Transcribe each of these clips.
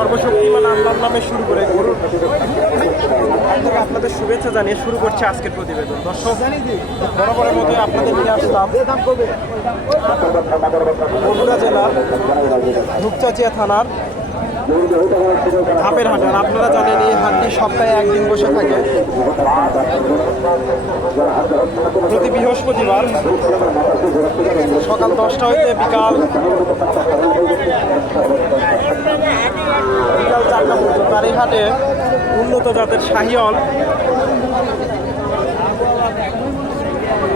সর্বশক্তিমান আল্লাহর নামে শুরু করে গরুর আপনাদের শুভেচ্ছা জানিয়ে শুরু করছে আজকের প্রতিবেদন। দর্শক, বরাবরের মতো আপনাদের নিয়ে আসলাম। বগুড়া জেলার ধূপচাচিয়া থানার ধাপের হাট। আর আপনারা জানেন, এই হাটটি সপ্তাহে একদিন বসে থাকে। প্রতি বৃহস্পতিবার সকাল দশটা হইতে বিকাল বিকাল চারটা পর্যন্ত। আর এই হাটে উন্নত জাতের শাহিয়ল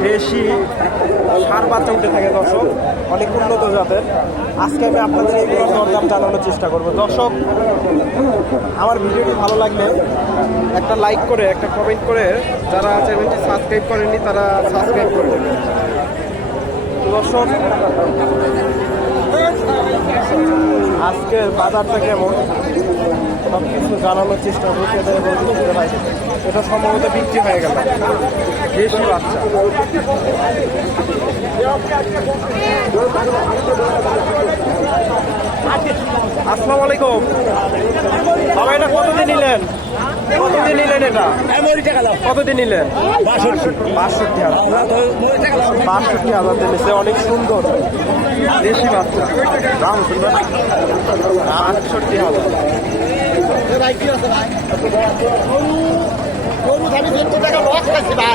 দেশি সার বাচ্চা উঠে থাকে দর্শক, অনেক উন্নত জাতের। আজকে আমি আপনাদের এইগুলো দরদাম জানানোর চেষ্টা করব। দর্শক, আমার ভিডিওটি ভালো লাগলে একটা লাইক করে, একটা কমেন্ট করে যারা চ্যানেলটি সাবস্ক্রাইব করেননি, তারা সাবস্ক্রাইব করে দর্শক, আজকের বাজারটা কেমন? সব কিছু জানানোর চেষ্টা করতে ভাই এটা সম্ভবত বিক্রি হয়ে গেল। দেশি বাচ্চা। আসসালামু আলাইকুম। বাবা এটা কতদিন নিলেন? কতদিন নিলেন এটা? কতদিন নিলেন? বাষট্টি। হাজার। বাষট্টি হাজার দিলেছে অনেক সুন্দর। দেশি বাচ্চা। দাম আটষট্টি হাজার।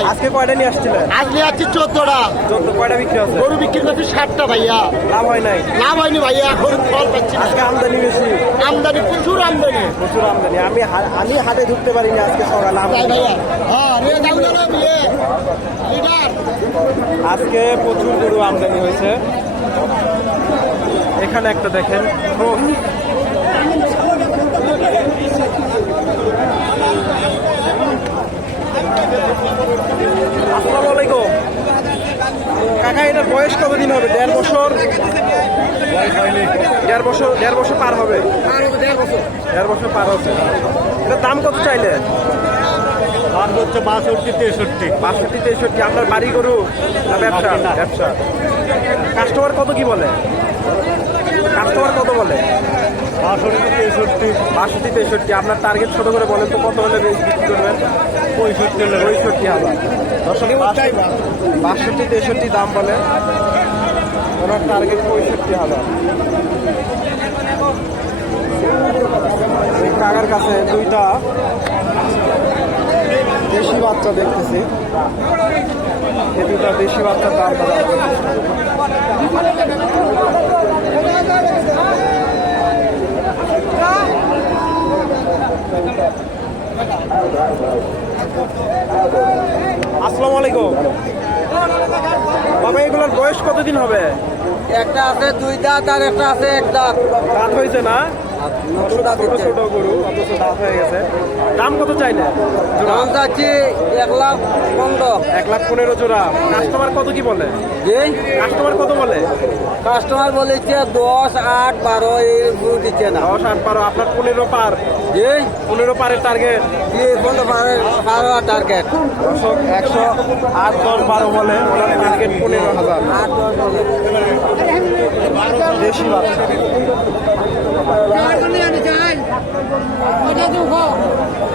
আজকে কয়টা নিয়ে আসছিলেন? আছি চোদ্দটা। চোদ্দ কয়টা বিক্রি গরু বিক্রি করছি ষাটটা ভাইয়া। লাভ হয় নাই? লাভ হয়নি ভাইয়া এখন ফল পাচ্ছি আজকে আমদানি বেশি। আমদানি প্রচুর আমদানি। প্রচুর আমদানি। আমি আমি হাটে ঢুকতে পারিনি আজকে সকালে আমদানি হ্যাঁ রে যাও না না লিডার। আজকে প্রচুর গরু আমদানি হয়েছে। এখানে একটা দেখেন। আসসালামু আলাইকুম। কাকা এটার বয়স কতদিন হবে? দেড় বছর? দেড় বছর দেড় বছর পার হবে? দেড় বছর পার হচ্ছে। এটার দাম কত চাইলে দাম হচ্ছে বাষট্টি তেষট্টি। বাষট্টি তেষট্টি। আপনার বাড়ি গরু না ব্যবসা? ব্যবসা। কাস্টমার কত কি বলে? কাস্টমার কত বলে? বাষট্টি তেষট্টি বাষট্টি তেষট্টি আপনার টার্গেট ছোট করে বলেন তো কত হলে বিক্রি করবেন? পঁয়ষট্টি হলে পঁয়ষট্টি হাজার দর্শক বাষট্টি তেষট্টি দাম বলে ওনার টার্গেট পঁয়ষট্টি হাজার। কাকার কাছে দুইটা দেশি বাচ্চা দেখতেছি। এই দুটা দেশি বাচ্চার দাম বলা হবে। আসসালামু আলাইকুম। বাবা এগুলোর বয়স কতদিন হবে? একটা আছে দুই দাঁত আর একটা আছে এক দাঁত। দাঁত হয়েছে না? ছোট ছোট গরু অথচ দাঁত হয়ে গেছে। দাম কত চাইলে? জোড়া? দাম চাচ্ছি এক লাখ পনেরো। এক লাখ পনেরো জোড়া। কাস্টমার কত কি বলে? কাস্টমার কত বলে? কাস্টমার বলেছে দশ আট বারো এই দিচ্ছে না। দশ আট বারো আপনার পনেরো পার। যে পনেরো পারের টার্গেট পনেরো বারো টার্গেট দর্শক একশো আট দশ বারো বলে ওনার টার্গেট পনেরো হাজার। আট দশ বলে বেশি বাচ্চা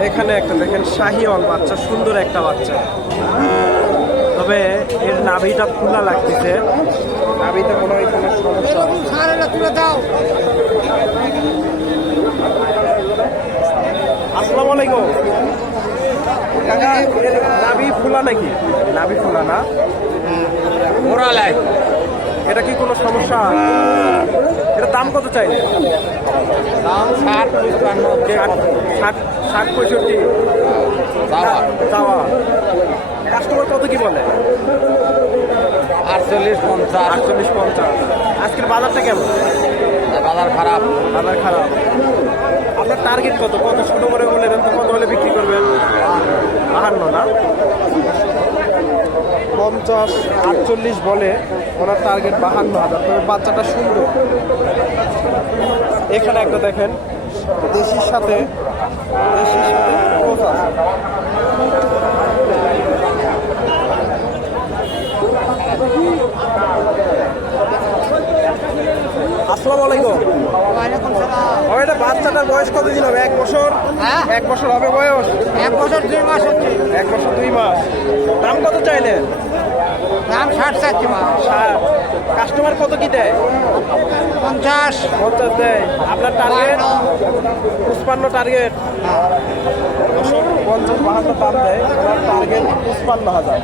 এখানে একটা দেখেন শাহিওয়াল বাচ্চা সুন্দর একটা বাচ্চা। তবে এর নাভিটা খোলা লাগতেছে। নাভিতে কোনো কোনো সমস্যা আসসালামু আলাইকুম। কাকা এর নাভি খোলা নাকি? নাভি খোলা না? মোরা মোরালাই। এটা কি কোনো সমস্যা? এটা দাম কত চাই? দাম ষাট ষাট ষাট পঁয়ষট্টি। চাওয়া কাস্টমার কত কি বলে? আটচল্লিশ পঞ্চাশ। আটচল্লিশ পঞ্চাশ। আজকের বাজারটা কেমন? বাজার খারাপ। বাজার খারাপ। আপনার টার্গেট কত? কত ছোট করে হলে কত হলে বিক্রি করবেন? বাহান্ন না? পঞ্চাশ, আটচল্লিশ বলে ওনার টার্গেট বাহান্ন হাজার। তবে বাচ্চাটা সুন্দর। এখানে একটা দেখেন, দেশির সাথে দেশির সাথে ক্রস আছে। আসসালামু আলাইকুম ও এটা বাচ্চাটার বয়স কতদিন হবে? এক বছর? হ্যাঁ। এক বছর হবে বয়স? এক বছর দুই মাস হচ্ছে। এক বছর দুই মাস। দাম কত চাইলেন? দাম ষাট চাচ্ছি মা। ষাট। কাস্টমার কত কি দেয়? পঞ্চাশ। পঞ্চাশ দেয়। আপনার টার্গেট পুষ্পান্ন টার্গেট পঞ্চাশ বাহান্ন দাম দেয়। ওনার টার্গেট পুষ্পান্ন হাজার।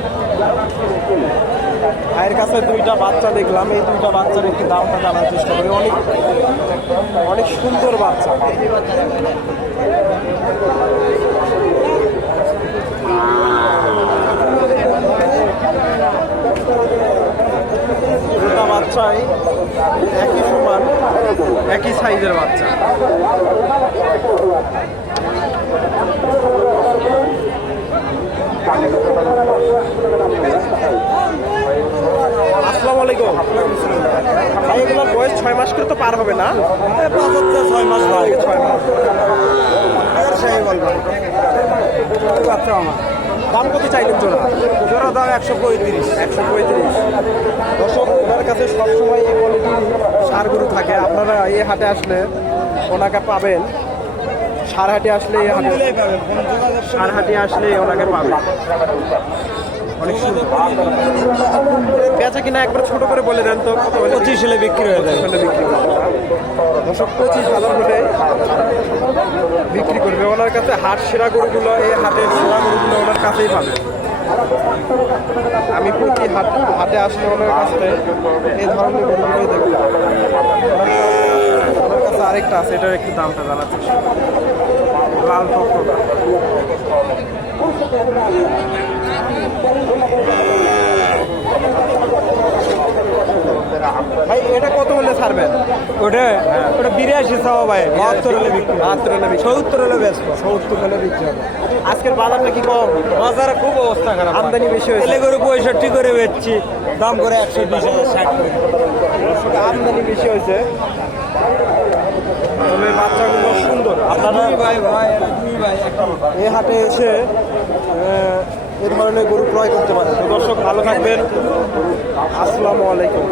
ভাইয়ের কাছে দুইটা বাচ্চা দেখলাম। এই দুইটা বাচ্চার একটু দামটা জানার চেষ্টা করি। অনেক অনেক সুন্দর বাচ্চা। দুটা বাচ্চাই একই সমান, একই সাইজের বাচ্চা আসসালামু আলাইকুম ভাই এগুলোর বয়স ছয় মাস করে তো পার হবে না? ছয় মাস ভাই। ছয় মাস বাচ্চা আমার। দাম কত চাইলেন জোড়া? জোড়া দাম একশো পঁয়ত্রিশ। একশো পঁয়ত্রিশ। দর্শক ওনার কাছে সবসময় এই কোয়ালিটির সারগুলো থাকে। আপনারা এই হাটে আসলে ওনাকে পাবেন। সারহাটে আসলে এই হাটে সার আসলে ওনাকে পাবেন। অনেক সুন্দর। বেচা কিনা একবার ছোট করে বলে দেন তো। কত পঁচিশ হলে বিক্রি হয়ে যায়। বিক্রি হবে দর্শক পঁচিশ হাজার হলে বিক্রি করবে ওনার কাছে হাট সেরা গরুগুলো, এই হাটের সেরা গরুগুলো ওনার কাছেই পাবে। আমি প্রতি হাট, হাটে আসলে ওনার কাছে এই ধরনের গরুগুলোই দেখব ওনার কাছে আরেকটা আছে, এটার একটু দামটা জানার চেষ্টা লাল ভাই এটা কত হলে ছাড়বেন? ওটা ওটা বিরাশি চাওয়া ভাই বাহাত্তর হলে বিক্রি বাহাত্তর হলে সত্তর হলে ব্যস্ত সত্তর হলে বিক্রি হবে। আজকের বাজারটা কি কম? বাজারে খুব অবস্থা খারাপ আমদানি বেশি হয়েছে। এলে করে পঁয়ষট্টি করে বেচছি দাম করে একশো বিশ হাজার ষাট করে। আমদানি বেশি হয়েছে। তবে বাচ্চাগুলো সুন্দর। আপনারা এই হাটে এসে এ ধরনের গরু ক্রয় করতে পারেন। তো দর্শক ভালো থাকবেন। আসসালামু আলাইকুম।